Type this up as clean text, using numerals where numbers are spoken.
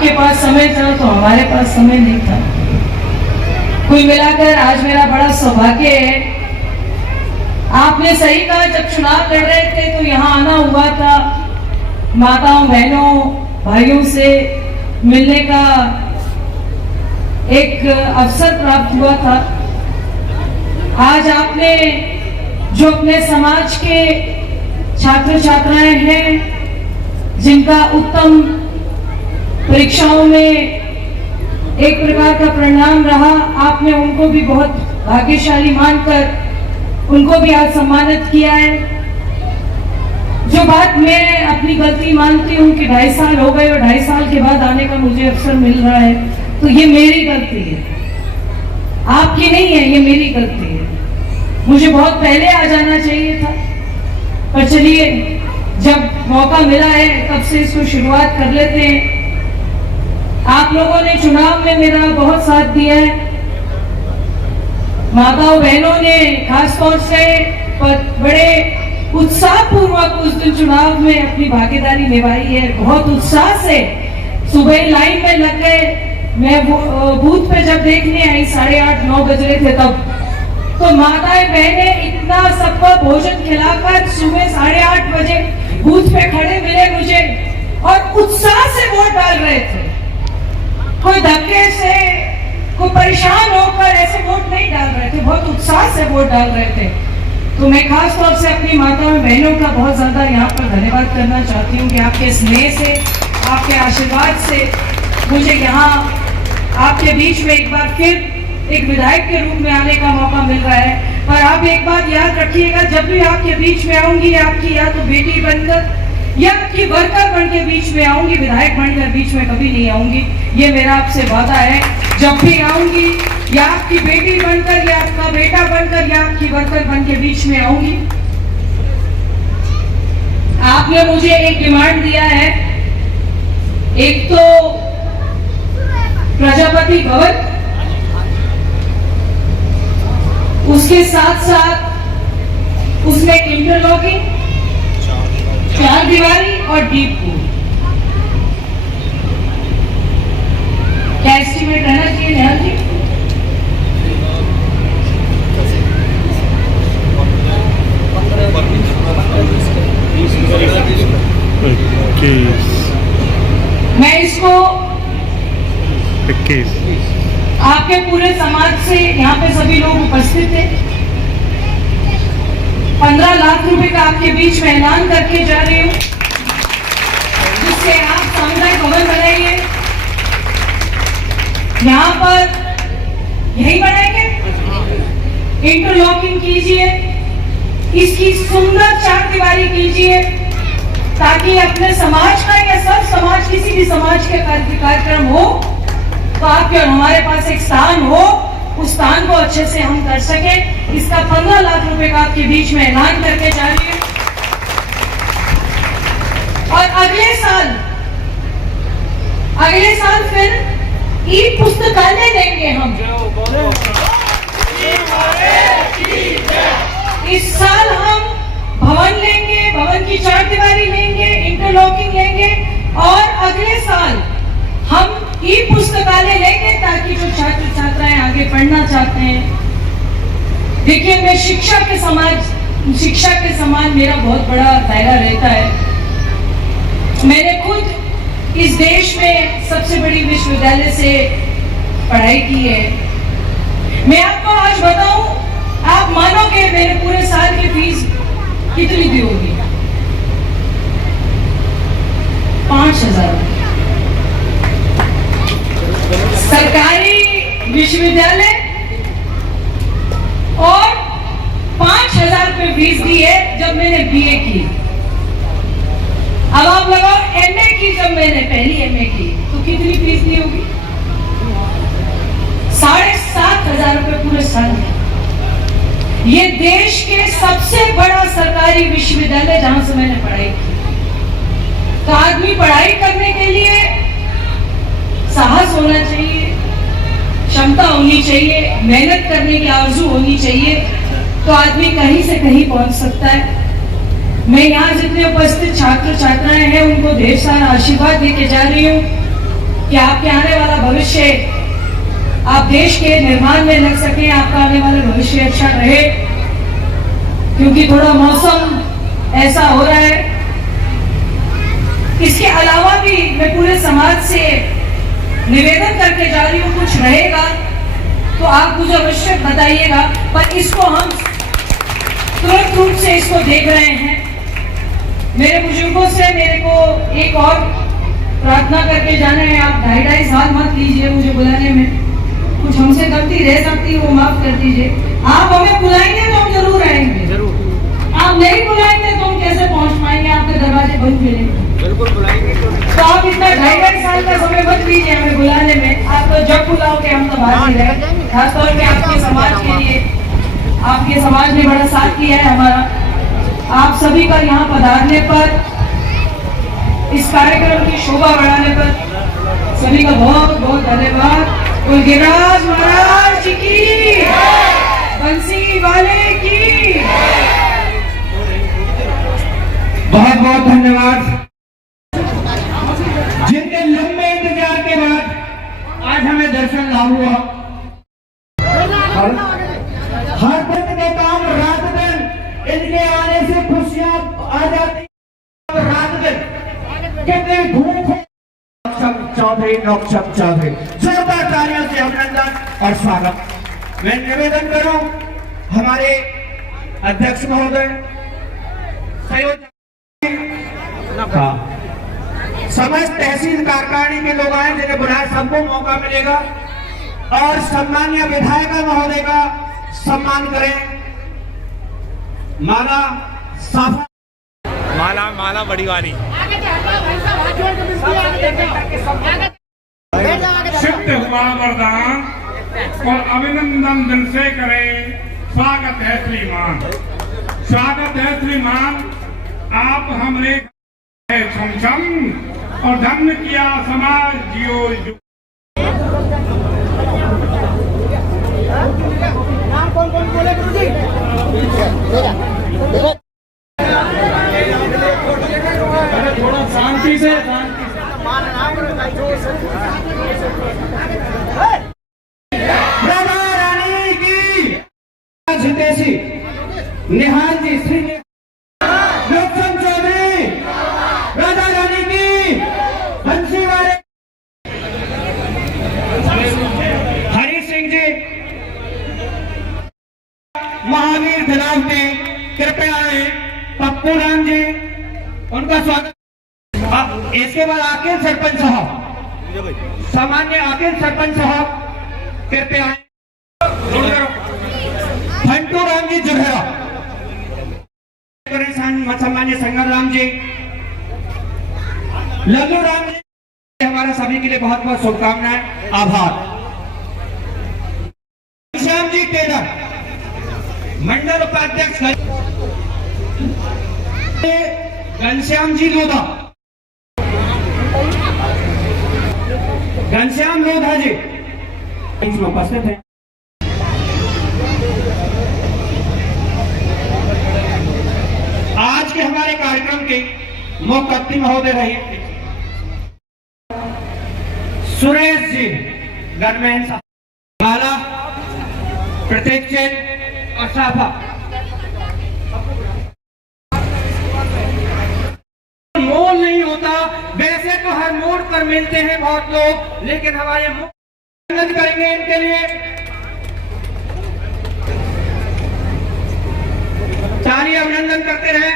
आपके पास समय था तो हमारे पास समय नहीं था। कुल मिलाकर आज मेरा बड़ा सौभाग्य है। आपने सही कहा, जब चुनाव लड़ रहे थे तो यहाँ आना हुआ था, माताओं बहनों भाइयों से मिलने का एक अवसर प्राप्त हुआ था। आज आपने जो अपने समाज के छात्र छात्राएं हैं जिनका उत्तम परीक्षाओं में एक प्रकार का परिणाम रहा, आपने उनको भी बहुत भाग्यशाली मानकर उनको भी आज सम्मानित किया है। जो बात मैं अपनी गलती मानती हूँ कि 2.5 साल हो गए और 2.5 साल के बाद आने का मुझे अवसर मिल रहा है, तो ये मेरी गलती है, आपकी नहीं है, ये मेरी गलती है। मुझे बहुत पहले आ जाना चाहिए था, पर चलिए जब मौका मिला है तब से इसको शुरुआत कर लेते हैं। आप लोगों ने चुनाव में मेरा बहुत साथ दिया है, माताओं बहनों ने खास तौर से बड़े उत्साह पूर्वक उस दिन चुनाव में अपनी भागीदारी निभाई है। बहुत उत्साह से सुबह लाइन में लग गए। मैं बूथ पे जब देखने आई 8:30-9 बज रहे थे तब, तो माताएं बहनें इतना सबको भोजन खिलाकर सुबह 8:30 बजे बूथ पे खड़े मिले मुझे और उत्साह से वोट डाल रहे थे। कोई धक्के से, कोई परेशान होकर ऐसे वोट नहीं डाल रहे थे, बहुत उत्साह से वोट डाल रहे थे। तो मैं खास तौर से अपनी माताओं बहनों का बहुत ज्यादा यहाँ पर धन्यवाद करना चाहती हूँ कि आपके स्नेह से, आपके आशीर्वाद से मुझे यहाँ आपके बीच में एक बार फिर एक विधायक के रूप में आने का मौका मिल रहा है। पर आप एक बात याद रखिएगा, जब भी आपके बीच में आऊंगी, आपकी या तो बेटी बनकर या आपकी वर्कर बन के बीच में आऊंगी, विधायक बनकर बीच में कभी नहीं आऊंगी। ये मेरा आपसे वादा है। जब भी आऊंगी या आपकी बेटी बनकर या आपका बेटा बनकर या आपकी वर्कर बन के बीच में आऊंगी। आपने मुझे एक डिमांड दिया है, एक तो प्रजापति भवन, उसके साथ साथ उसमें इंटरलॉकिंग, 4 दीवारी और डीप पूल। क्या एस्टिमेट रहना चाहिए नेहा जी? मैं इसको 21 आपके पूरे समाज से, यहाँ पे सभी लोग उपस्थित थे, 15 लाख रुपए का आपके बीच में ऐलान करके जा रही हूँ, जिससे आप सामुदायिक भवन बनाइए। यहाँ पर यही बनाएंगे, इंटरलॉकिंग कीजिए, इसकी सुंदर 4 दीवारी कीजिए, ताकि अपने समाज का या सब समाज, किसी भी समाज के कार्यक्रम हो तो आपके और हमारे पास एक स्थान हो, उस स्थान को अच्छे से हम कर सके। इसका 15 लाख रुपए का आपके बीच में ऐलान करके जा रही हूँ। और अगले साल फिर ई पुस्तकालय देंगे हम। इस साल हम भवन लेंगे, भवन की 4 दीवारी लेंगे, इंटरलॉकिंग लेंगे, और अगले साल हम ई पुस्तकालय लेंगे ताकि जो छात्र छात्राएं आगे पढ़ना चाहते हैं। देखिए, मैं शिक्षा के समान मेरा बहुत बड़ा दायरा रहता है। मैंने खुद इस देश में सबसे बड़ी विश्वविद्यालय से पढ़ाई की है। मैं आपको आज बताऊं, आप मानोगे मेरे पूरे साल की फीस कितनी दी होगी? 5,000। सरकारी विश्वविद्यालय और 5,000 रुपये फीस दी है जब मैंने बीए की। अब आप लगाओ एमए की, जब मैंने पहली एमए की तो कितनी फीस दी होगी? 7,500 रुपये पूरे साल में। ये देश के सबसे बड़ा सरकारी विश्वविद्यालय जहां से मैंने पढ़ाई की। तो आदमी पढ़ाई करने के लिए साहस होना चाहिए, क्षमता होनी चाहिए, मेहनत करने की आरज़ू होनी चाहिए, तो आदमी कहीं से कहीं पहुंच सकता है। मैं यहाँ जितने उपस्थित छात्र छात्राएं हैं उनको ढेर सारा आशीर्वाद देके जा रही हूँ। कि आपके आने वाला भविष्य, आप देश के निर्माण में लग सके, आपका आने वाला भविष्य अच्छा रहे। क्योंकि थोड़ा मौसम ऐसा हो रहा है। इसके अलावा भी मैं पूरे समाज से निवेदन करके जा रही हूँ, कुछ रहेगा तो आप मुझे अवश्य बताइएगा, पर इसको हम तुरंत रूप से इसको देख रहे हैं। मेरे बुजुर्गों से मेरे को एक और प्रार्थना करके जाना है, आप 2.5 साल मत लीजिए मुझे बुलाने में, कुछ हमसे गलती रह सकती है वो माफ कर दीजिए। आप हमें बुलाएंगे तो हम जरूर आएंगे, आप नहीं बुलाएंगे तो हम कैसे पहुंच पाएंगे, आपके दरवाजे बंद मिलेंगे। बिल्कुल बुलाएंगे। तो आप इतना 2.5 साल का समय मत लीजिए हमें बुलाने में, आप तो जब बुलाओगे हम तो भाग ही रहे। खासतौर पे आपके समाज के लिए, आपके समाज ने बड़ा साथ किया है हमारा। आप सभी का यहाँ पधारने पर, इस कार्यक्रम की शोभा बढ़ाने पर सभी का बहुत बहुत धन्यवाद। और गिरिराज महाराज जी की, बंसी वाले की बहुत बहुत धन्यवाद। जिनके लंबे इंतजार के बाद आज हमें दर्शन लाभ हुआ। हर दिन के काम रात दिन इनके आने से खुशियां आ जाती, रात दिन कितने धूप चौधरी नौक्षम चौधरी, जोरदार तालियों से अभिनंदन और स्वागत। मैं निवेदन करूं हमारे अध्यक्ष महोदय, समस्त तहसील कार्यकारिणी के लोग आए, जिन्हें बुलाए सबको मौका मिलेगा और सम्मानीय विधायक महोदय का सम्मान करें। माला साफा, माला माला बड़ी वाली सिद्ध हुआ वरदान और अभिनंदन दिल से करें। स्वागत है श्रीमान, स्वागत है श्रीमान। आप हमरे छमछम और धन्य किया समाज जियो जो। कौन कौन बोले गुरुजी? थोड़ा शांति से राधा रानी की, जितेशी निहाल जी, श्री नौक्षम चौधरी, राधा रानी की, बंसी वाले, हरी सिंह जी, महावीर धनावते, कृपया आए, पप्पू राम जी, उनका स्वागत। इसके बाद आकिल सरपंच साहब, सामान्य आकिल सरपंच साहब कृपया आए। फंटू राम जी जुड़ेरा, सामान्य संगम राम जी, लल्लू राम जी, हमारा सभी के लिए बहुत बहुत शुभकामनाएं, आभार। श्याम जी टेलर, मंडल उपाध्यक्ष घनश्याम जी लोधा, घनश्याम लोधा जी इसमें उपस्थित है। आज के हमारे कार्यक्रम के मुख्य अतिथि महोदय रहे सुरेश जी, गनमैन साहब, माला, प्रतीक चेन और साफा। मोल नहीं होता, वैसे तो हर मोड़ पर मिलते हैं बहुत लोग, लेकिन हमारे अभिनंदन करेंगे इनके लिए। ताली अभिनंदन करते रहे।